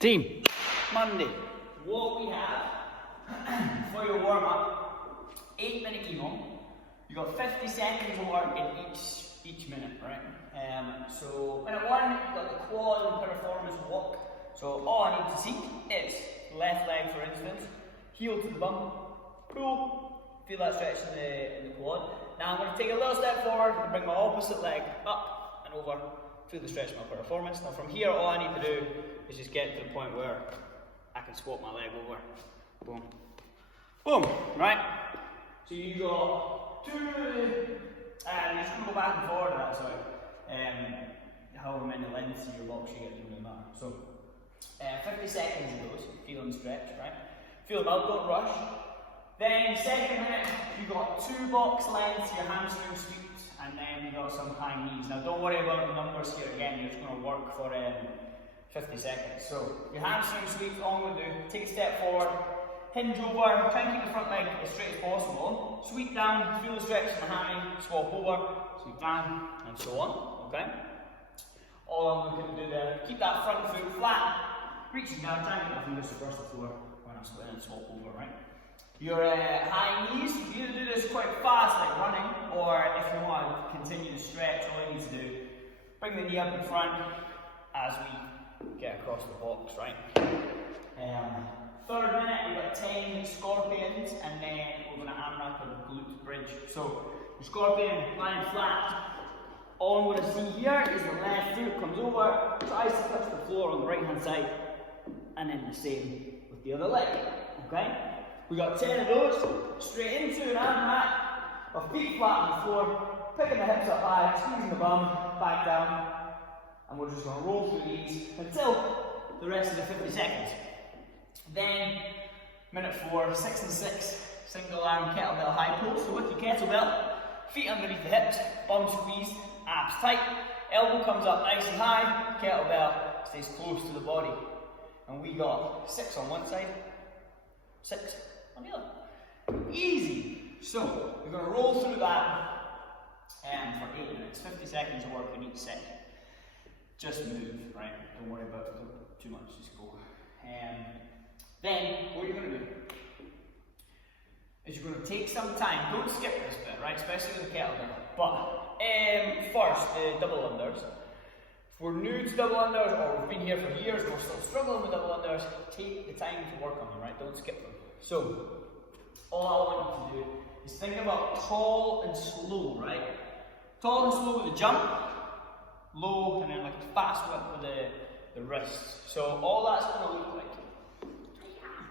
Team, Monday, what we have for your warm-up, 8-minute emo. You got 50 seconds of work in each minute, right? So minute one, you've got the quad and piriformis walk. So all I need to see is left leg, for instance, heel to the bum, pull, feel that stretch in the quad. Now I'm going to take a little step forward and bring my opposite leg up and over. Feel the stretch in my piriformis. Now from here, all I need to do is just get to the point where I can swap my leg over. Boom. Boom, right? So you got two, you're just going to go back and forward that, sorry. However many lengths of your box you get, doesn't really matter. So 50 seconds of those, feel them stretch, right? Feel them out, don't rush. Then second minute, you got 2 box lengths, your hamstring sweeps, and then you got some high knees. Now don't worry about the numbers here again, you're just going to work for 50 seconds. So your hamstring sweeps, all I'm going to do, take a step forward, hinge over, try and keep the front leg as straight as possible. Sweep down, feel the stretch in the hammy, swap over, sweep down, and so on, okay? All I'm going to do there, keep that front foot flat, reaching down, try and get my fingers across the floor when I'm splitting and swap over, right? Your high knees, you either do this quite fast, like running, or if you want to continue to stretch, all you need to do, bring the knee up in front as we get across the box, right? Third minute, we've got 10 scorpions, and then we're going to AMRAP a glute bridge. So, your scorpion, lying flat. All I'm going to see here is the left foot comes over, tries to touch the floor on the right hand side, and then the same with the other leg, okay? We got 10 of those, straight into an AMRAP, our feet flat on the floor, picking the hips up high, squeezing the bum, back down, and we're just going to roll through these until the rest of the 50 seconds. Then, minute 4, 6 and 6, single arm kettlebell high pull. So with your kettlebell, feet underneath the hips, bum squeezed, abs tight, elbow comes up nice and high, kettlebell stays close to the body. And we got 6 on one side, 6 on the other. Easy. So, we're going to roll through that for 8 minutes, 50 seconds of work in each set. Just move, right? Don't worry about it too much, just go. Then, what you're going to do is you're going to take some time, don't skip this bit, right, especially with the kettlebell, but first, the double unders. If we're new to double unders, or we've been here for years and we're still struggling with double unders, take the time to work on them, right, don't skip them. So, all I want you to do is think about tall and slow, right? Tall and slow with the jump, low, and then like a fast whip with the wrist. So all that's going to look like.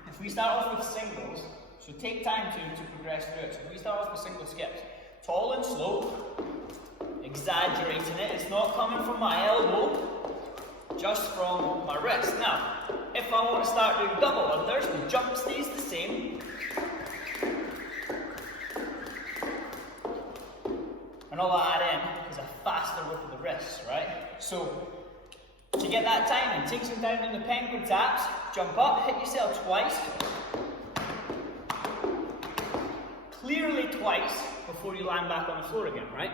If we start off with singles, so take time to progress through it. So if we start off with single skips, tall and slow, exaggerating it, it's not coming from my elbow, just from my wrist. Now, if I want to start doing double unders, the jump stays the same. And all I add in is a faster whip of the wrist, right? So, to get that timing, take some time in the penguin taps, jump up, hit yourself twice. Clearly twice before you land back on the floor again, right?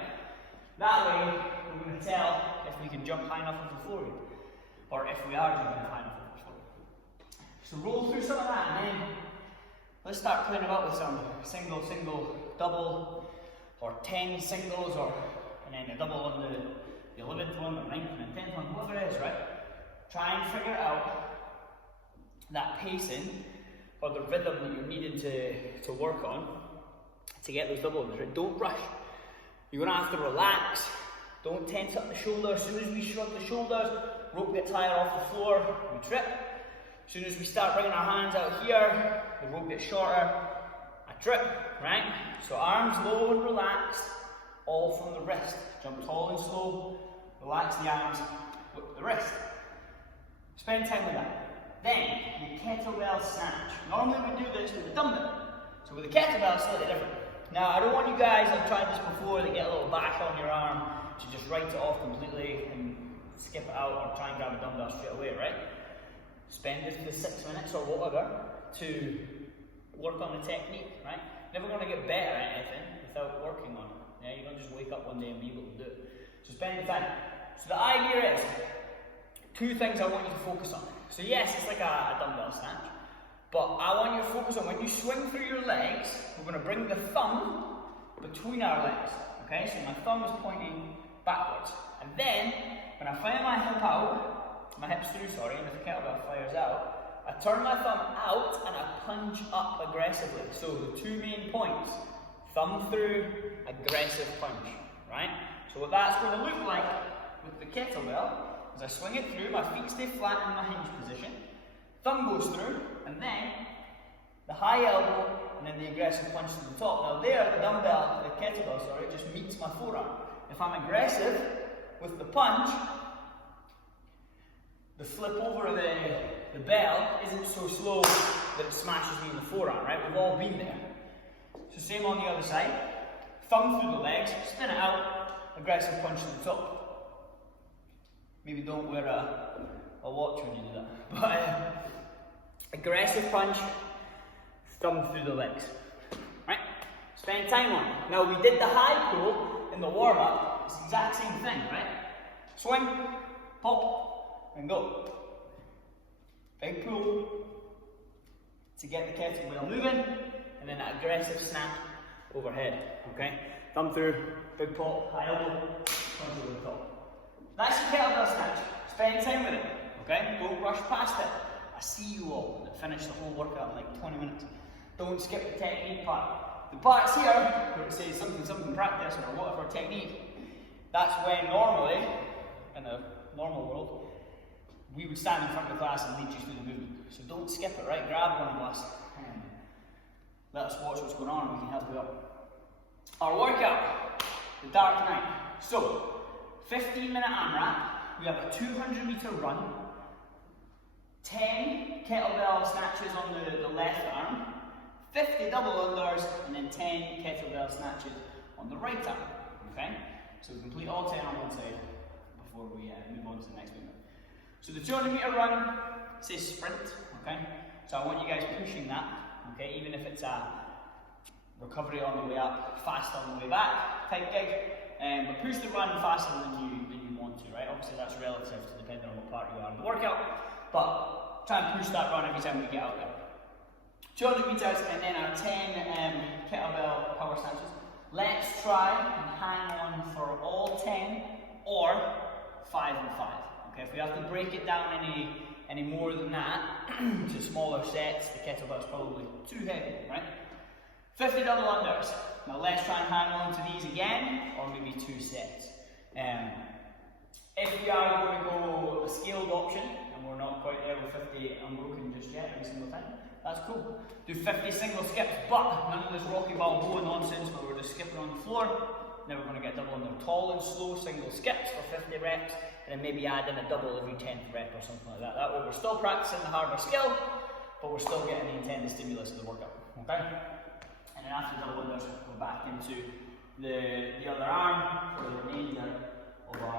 That way, we're going to tell if we can jump high enough off the floor again. Or if we are jumping high enough off the floor. So roll through some of that, and then let's start playing about with some single, single, double, or 10 singles, and then a double on the 11th one, the 9th and 10th one, whatever it is, right? Try and figure out that pacing or the rhythm that you're needing to work on to get those double unders, right? Don't rush. You're going to have to relax. Don't tense up the shoulders. As soon as we shrug the shoulders, rope gets higher off the floor, we trip. As soon as we start bringing our hands out here, the rope gets shorter, I trip, right? So arms low and relaxed, all from the wrist. Jump tall and slow, relax the arms, whip the wrist. Spend time with that. Then, your kettlebell snatch. Normally we do this with a dumbbell. So with a kettlebell, it's slightly different. Now, I don't want you guys, I've tried this before, that get a little bash on your arm to just write it off completely and skip it out or try and grab a dumbbell straight away, right? Spend just the 6 minutes or whatever to work on the technique, right? Never going to get better at anything without working on it. Yeah, you don't just wake up one day and be able to do it. So spend the time. So the idea is, two things I want you to focus on. So yes, it's like a dumbbell snatch, but I want you to focus on when you swing through your legs, we're going to bring the thumb between our legs. Okay, so my thumb is pointing backwards. And then, when I fire my hips through, and if the kettlebell fires out, I turn my thumb out and I punch up aggressively. So the two main points, thumb through, aggressive punch, right? So what that's going to look like with the kettlebell is I swing it through, my feet stay flat in my hinge position, thumb goes through, and then the high elbow, and then the aggressive punch to the top. Now there, the kettlebell, just meets my forearm. If I'm aggressive with the punch, the flip over the bell isn't so slow that it smashes me in the forearm, right? We've all been there. So same on the other side. Thumb through the legs, spin it out, aggressive punch to the top. Maybe don't wear a watch when you do that. But aggressive punch, thumb through the legs. Right? Spend time on it. Now we did the high pull in the warm-up. It's the exact same thing, right? Swing, pop, and go. Big pull to get the kettlebell moving, and then that aggressive snap overhead. Okay? Thumb through, big pop, high elbow, punch over the top. That's your kettlebell snatch. Spend time with it. Okay? Don't rush past it. I see you all that finish the whole workout in like 20 minutes. Don't skip the technique part. The parts here where it says something practice or whatever technique, that's when normally, in a normal world, we would stand in front of the class and lead you through the movement. So don't skip it, right? Grab one of us and let us watch what's going on and we can help you out. Our workout, the Dark Knight. So, 15-minute AMRAP, we have a 200-meter run, 10 kettlebell snatches on the left arm, 50 double unders, and then 10 kettlebell snatches on the right arm. Okay? So we complete all 10 on one side before we move on to the next movement. So the 200-meter run says sprint. Okay? So I want you guys pushing that. Okay? Even if it's a recovery on the way up, fast on the way back type gig. But push the run faster than you want to, right? Obviously that's relative to depending on what part you are in the workout. But try and push that run every time we get out there. 200 meters and then our 10 kettlebell power snatches. Let's try and hang on for all 10 or 5 and 5. Okay, if we have to break it down any more than that to smaller sets, the kettlebell's probably too heavy, right? 50 double unders. Now let's try and hang on to these again, or maybe 2 sets. If we are going to go a scaled option, and we're not quite there with 50 unbroken just yet every single time, that's cool. Do 50 single skips, but none of this Rocky Balboa nonsense where we're just skipping on the floor. Never going to get double under. Tall and slow single skips for 50 reps, and then maybe add in a double every 10th rep or something like that. That way we're still practicing the harder skill, but we're still getting the intended stimulus of the workout. Okay? And then after double unders, we'll go back into the other arm for the remainder of our